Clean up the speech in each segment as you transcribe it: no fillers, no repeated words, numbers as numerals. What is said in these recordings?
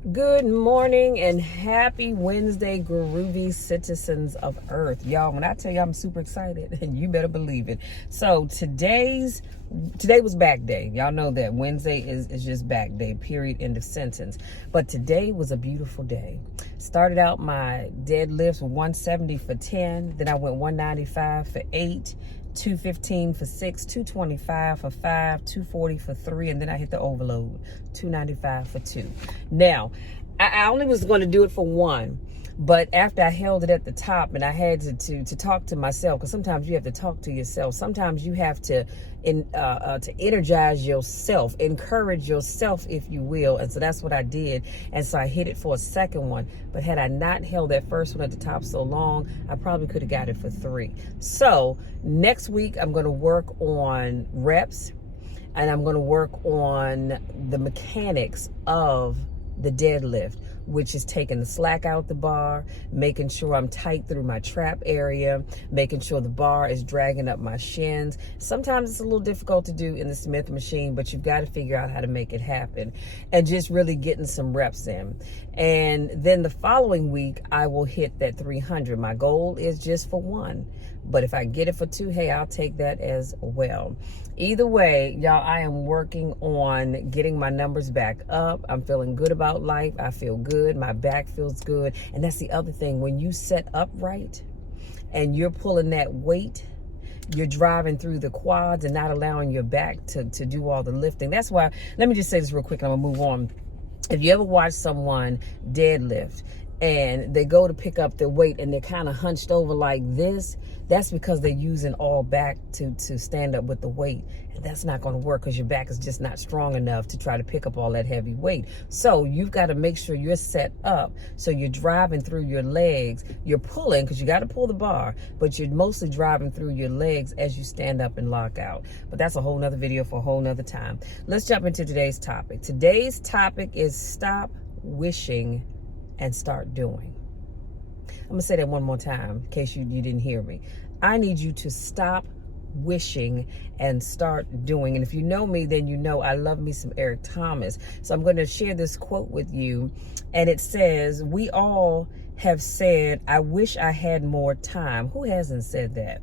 Good morning and happy Wednesday, groovy citizens of Earth. Y'all, when I tell you I'm super excited, and you better believe it. So today was back day. Y'all know that Wednesday is just back day, period, end of sentence. But today was a beautiful day. Started out my deadlifts 170 for 10, then I went 195 for 8. 215 for 6, 225 for 5, 240 for 3, and then I hit the overload, 295 for 2. Now, I only was going to do it for 1, but after I held it at the top and I had to talk to myself, because sometimes you have to talk to yourself. Sometimes you have to energize yourself, encourage yourself, if you will. And so that's what I did. And so I hit it for a second one. But had I not held that first one at the top so long, I probably could have got it for 3. So next week, I'm going to work on reps, and I'm going to work on the mechanics of the deadlift, which is taking the slack out the bar, making sure I'm tight through my trap area, making sure the bar is dragging up my shins. Sometimes it's a little difficult to do in the Smith machine, but you've got to figure out how to make it happen, and just really getting some reps in. And then the following week, I will hit that 300. My goal is just for 1. But if I get it for 2, hey, I'll take that as well. Either way, y'all, I am working on getting my numbers back up. I'm feeling good about life. I feel good. My back feels good. And that's the other thing. When you set up right and you're pulling that weight, you're driving through the quads and not allowing your back to do all the lifting. That's why, let me just say this real quick and I'm going to move on. If you ever watch someone deadlift and they go to pick up their weight and they're kind of hunched over like this, that's because they're using all back to stand up with the weight. And that's not going to work because your back is just not strong enough to try to pick up all that heavy weight. So you've got to make sure you're set up so you're driving through your legs. You're pulling because you got to pull the bar, but you're mostly driving through your legs as you stand up and lock out. But that's a whole nother video for a whole nother time. Let's jump into today's topic. Today's topic is stop wishing and start doing. I'm going to say that one more time in case you didn't hear me. I need you to stop wishing and start doing. And if you know me, then you know I love me some Eric Thomas. So I'm going to share this quote with you. And it says, we all have said, I wish I had more time. Who hasn't said that?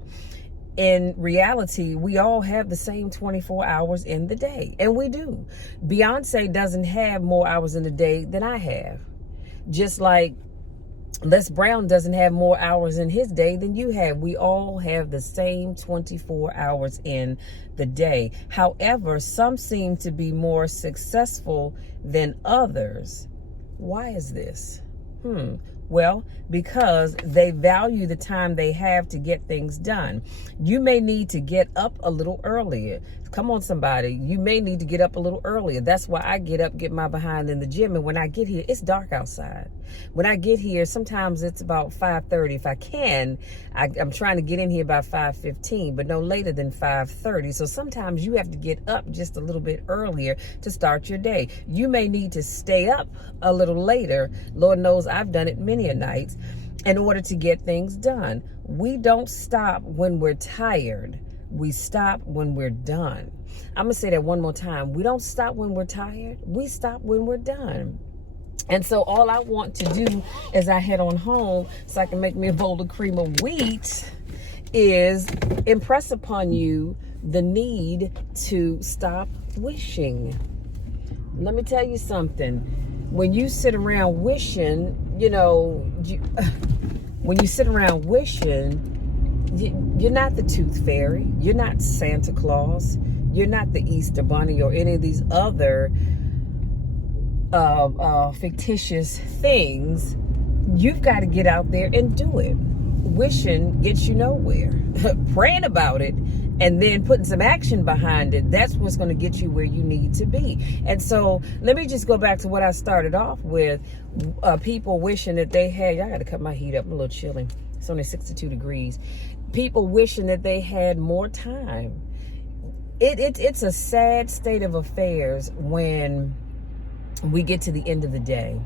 In reality, we all have the same 24 hours in the day. And we do. Beyonce doesn't have more hours in the day than I have. Just like Les Brown doesn't have more hours in his day than you have. We all have the same 24 hours in the day. However, some seem to be more successful than others. Why is this? Well, because they value the time they have to get things done. You may need to get up a little earlier. Come on, somebody. You may need to get up a little earlier. That's why I get up, get my behind in the gym. And when I get here, it's dark outside. When I get here, sometimes it's about 5:30. If I can, I'm trying to get in here by 5:15, but no later than 5:30. So sometimes you have to get up just a little bit earlier to start your day. You may need to stay up a little later. Lord knows I've done it many a nights in order to get things done. We don't stop when we're tired. We stop when we're done. I'm going to say that one more time. We don't stop when we're tired. We stop when we're done. And so all I want to do as I head on home so I can make me a bowl of cream of wheat is impress upon you the need to stop wishing. Let me tell you something. When you sit around wishing, when you sit around wishing, you're not the Tooth Fairy. You're not Santa Claus. You're not the Easter Bunny or any of these other fictitious things. You've got to get out there and do it. Wishing gets you nowhere. Praying about it and then putting some action behind it, that's what's going to get you where you need to be. And so let me just go back to what I started off with. People wishing that they had, I got to cut my heat up, I'm a little chilly. It's only 62 degrees. People wishing that they had more time. It's a sad state of affairs when we get to the end of the day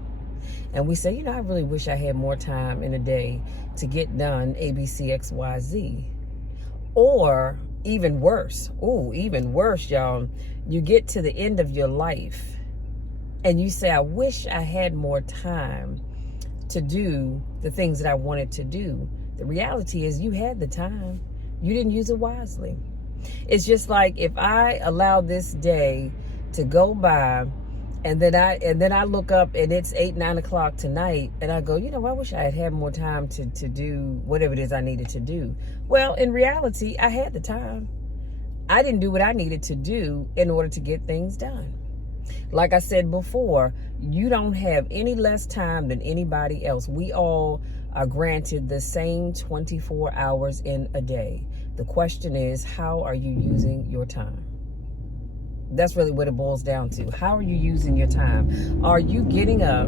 and we say, I really wish I had more time in a day to get done A, B, C, X, Y, Z. Or even worse, y'all, you get to the end of your life and you say, I wish I had more time to do the things that I wanted to do. The reality is you had the time. You didn't use it wisely. It's just like if I allow this day to go by and then I look up and it's 8-9 o'clock tonight and I go, I wish I had had more time to do whatever it is I needed to do. Well, in reality, I had the time. I didn't do what I needed to do in order to get things done. Like I said before, you don't have any less time than anybody else. We all are granted the same 24 hours in a day. The question is, how are you using your time? That's really what it boils down to. How are you using your time? Are you getting up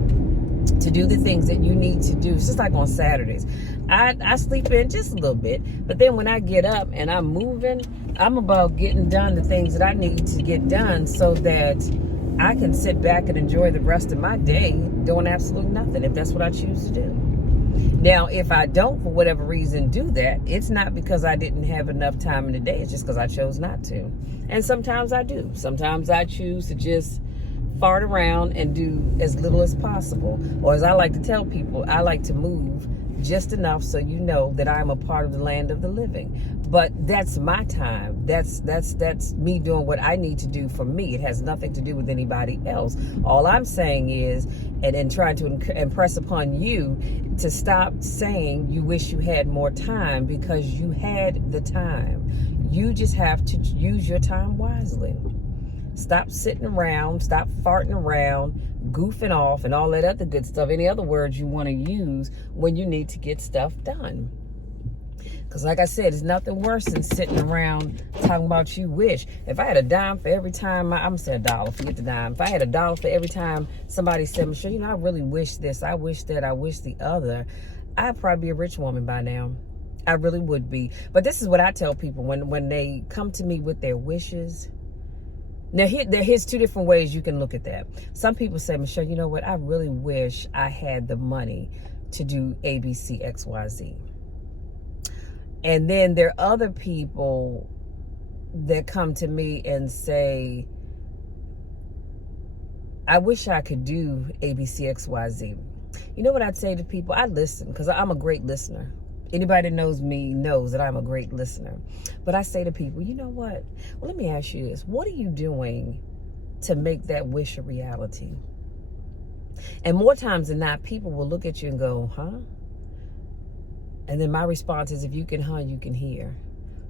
to do the things that you need to do? It's just like on Saturdays. I sleep in just a little bit, but then when I get up and I'm moving, I'm about getting done the things that I need to get done so that I can sit back and enjoy the rest of my day doing absolutely nothing, if that's what I choose to do. Now, if I don't, for whatever reason, do that, it's not because I didn't have enough time in the day. It's just because I chose not to. And sometimes I do. Sometimes I choose to just fart around and do as little as possible. Or as I like to tell people, I like to move just enough so you know that I'm a part of the land of the living. But that's my time. That's me doing what I need to do for me. It has nothing to do with anybody else. All I'm saying is, and trying to impress upon you, to stop saying you wish you had more time, because you had the time. You just have to use your time wisely. Stop sitting around, stop farting around, goofing off, and all that other good stuff. Any other words you want to use when you need to get stuff done. Because like I said, it's nothing worse than sitting around talking about you wish. If I had a dime for every time, I'm going to say $1, forget the dime. If I had $1 for every time somebody said, Michelle, I really wish this, I wish that, I wish the other, I'd probably be a rich woman by now. I really would be. But this is what I tell people when they come to me with their wishes. Now, here's two different ways you can look at that. Some people say, Michelle, you know what? I really wish I had the money to do A, B, C, X, Y, Z. And then there are other people that come to me and say, I wish I could do A, B, C, X, Y, Z. You know what I'd say to people? I listen, because I'm a great listener. Anybody that knows me knows that I'm a great listener. But I say to people, you know what? Well, let me ask you this. What are you doing to make that wish a reality? And more times than not, people will look at you and go, huh? And then my response is, if you can you can hear.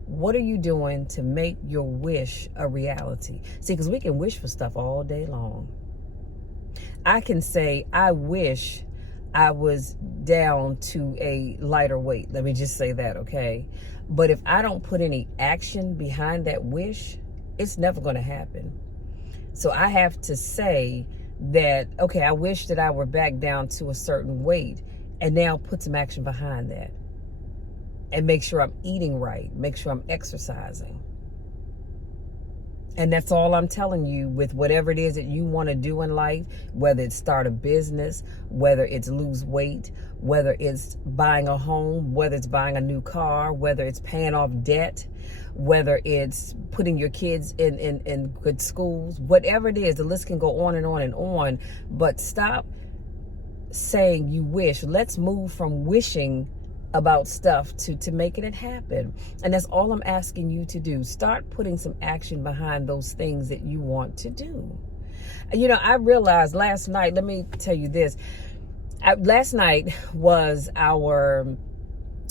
What are you doing to make your wish a reality? See, because we can wish for stuff all day long. I can say, I wish I was down to a lighter weight. Let me just say that, okay? But if I don't put any action behind that wish, it's never going to happen. So I have to say that, okay, I wish that I were back down to a certain weight, and now put some action behind that. And make sure I'm eating right. Make sure I'm exercising. And that's all I'm telling you with whatever it is that you want to do in life, whether it's start a business, whether it's lose weight, whether it's buying a home, whether it's buying a new car, whether it's paying off debt, whether it's putting your kids in good schools, whatever it is, the list can go on and on and on. But stop saying you wish. Let's move from wishing about stuff to making it happen. And that's all I'm asking you to do. Start putting some action behind those things that you want to do. I realized last night, let me tell you this. Last night was our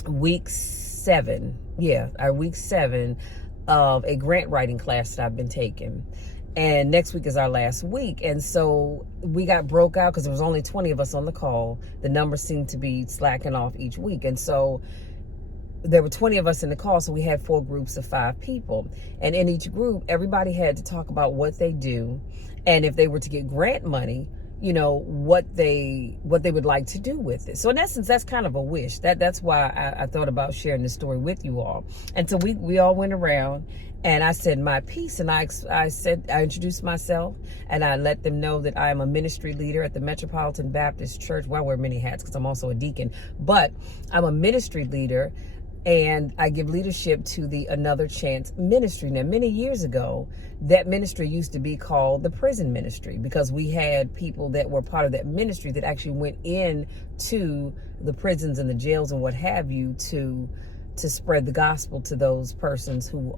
week 7. Yeah, our week 7 of a grant writing class that I've been taking. And next week is our last week. And so we got broke out because there was only 20 of us on the call. The numbers seemed to be slacking off each week. And so there were 20 of us in the call. So we had 4 groups of 5 people. And in each group, everybody had to talk about what they do. And if they were to get grant money, what they would like to do with it. So in essence, that's kind of a wish. That's why I thought about sharing this story with you all. And so we all went around. And I said my piece, and I introduced myself, and I let them know that I am a ministry leader at the Metropolitan Baptist Church. Well, I wear many hats because I'm also a deacon, but I'm a ministry leader And I give leadership to the Another Chance ministry. Now, many years ago, that ministry used to be called the prison ministry, because we had people that were part of that ministry that actually went in to the prisons and the jails and what have you to spread the gospel to those persons who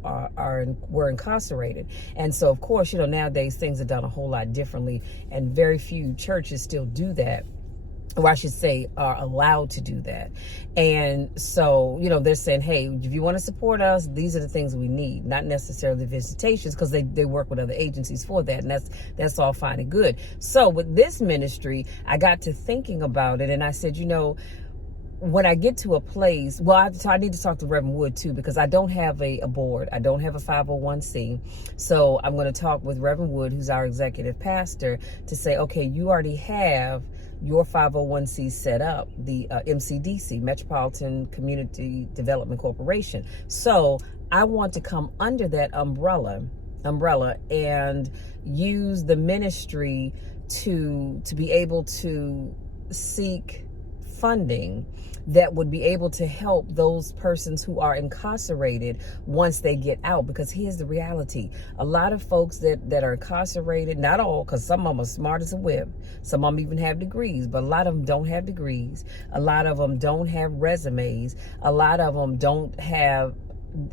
were incarcerated. And so, of course, nowadays things are done a whole lot differently, and very few churches still do that, or I should say are allowed to do that. And so, they're saying, hey, if you want to support us, these are the things we need, not necessarily visitations, because they work with other agencies for that, and that's all fine and good. So with this ministry, I got to thinking about it, and I said, when I get to a place, I need to talk to Reverend Wood too, because I don't have a board. I don't have a 501c. So I'm going to talk with Reverend Wood, who's our executive pastor, to say, okay, you already have your 501c set up, the MCDC, Metropolitan Community Development Corporation. So I want to come under that umbrella and use the ministry to be able to seek funding that would be able to help those persons who are incarcerated once they get out. Because here's the reality: a lot of folks that are incarcerated, not all, because some of them are smart as a whip, some of them even have degrees, but a lot of them don't have degrees, a lot of them don't have resumes, a lot of them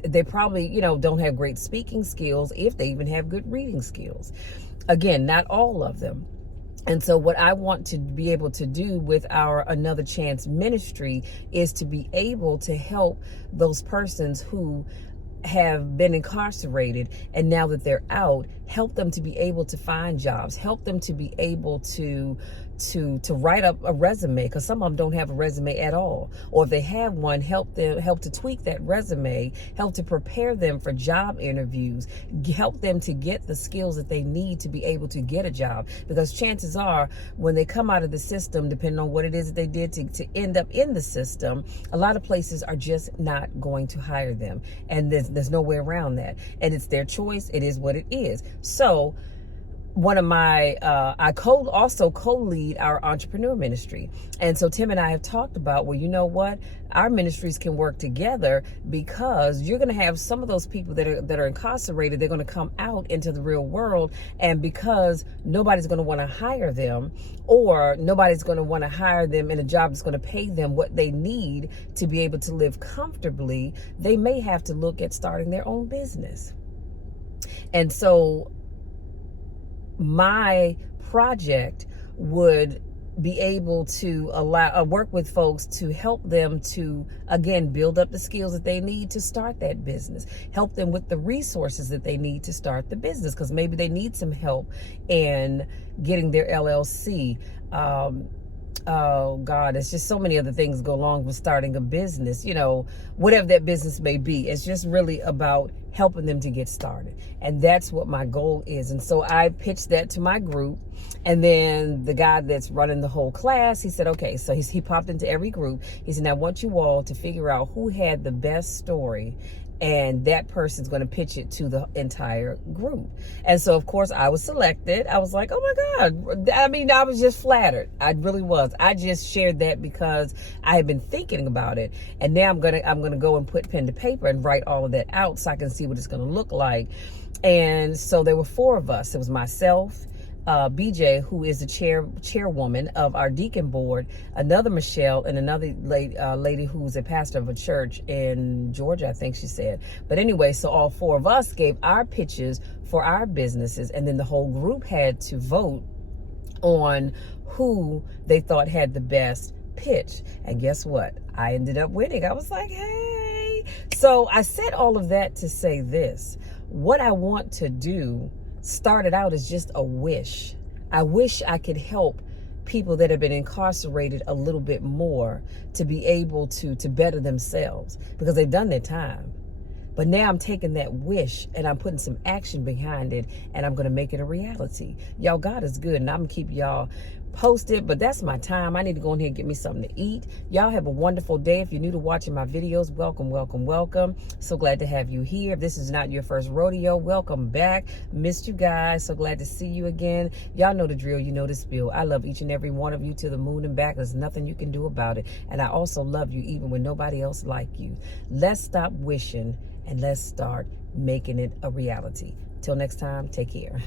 they probably don't have great speaking skills, if they even have good reading skills. Again, not all of them. And so what I want to be able to do with our Another Chance ministry is to be able to help those persons who have been incarcerated, and now that they're out, help them to be able to find jobs, help them to be able to write up a resume, because some of them don't have a resume at all, or if they have one, help to tweak that resume, help to prepare them for job interviews, help them to get the skills that they need to be able to get a job. Because chances are, when they come out of the system, depending on what it is that they did to end up in the system, a lot of places are just not going to hire them, and there's no way around that, and it's their choice. It is what it is. So one of my, I also co-lead our entrepreneur ministry. And so Tim and I have talked about, well, you know what? Our ministries can work together, because you're going to have some of those people that are incarcerated. They're going to come out into the real world. And because nobody's going to want to hire them, or nobody's going to want to hire them in a job that's going to pay them what they need to be able to live comfortably, they may have to look at starting their own business. And so my project would be able to work with folks to help them to, again, build up the skills that they need to start that business, help them with the resources that they need to start the business, because maybe they need some help in getting their LLC. Oh God, it's just so many other things go along with starting a business, whatever that business may be. It's just really about helping them to get started. And that's what my goal is. And so I pitched that to my group. And then the guy that's running the whole class, he said, okay, so he popped into every group. He said, now I want you all to figure out who had the best story, and that person's going to pitch it to the entire group. And so, of course, I was selected. I was like, oh my God. I mean, I was just flattered. I really was. I just shared that because I had been thinking about it. And now I'm going to go and put pen to paper and write all of that out so I can see what it's going to look like. And so there were 4 of us. It was myself, BJ, who is the chairwoman of our deacon board, another Michelle, and another lady who's a pastor of a church in Georgia, I think she said. But anyway, so all 4 of us gave our pitches for our businesses, and then the whole group had to vote on who they thought had the best pitch. And guess what? I ended up winning. I was like, hey. So I said all of that to say this: what I want to do started out as just a wish. I wish I could help people that have been incarcerated a little bit more to be able to better themselves, because they've done their time. But now I'm taking that wish and I'm putting some action behind it, and I'm going to make it a reality. Y'all, God is good, and I'm going to keep y'all post it, but that's my time. I need to go in here and get me something to eat. Y'all have a wonderful day. If you're new to watching my videos, welcome, welcome, welcome. So glad to have you here. If this is not your first rodeo, welcome back. Missed you guys. So glad to see you again. Y'all know the drill. You know the spiel. I love each and every one of you to the moon and back. There's nothing you can do about it. And I also love you even when nobody else like you. Let's stop wishing and let's start making it a reality. Till next time, take care.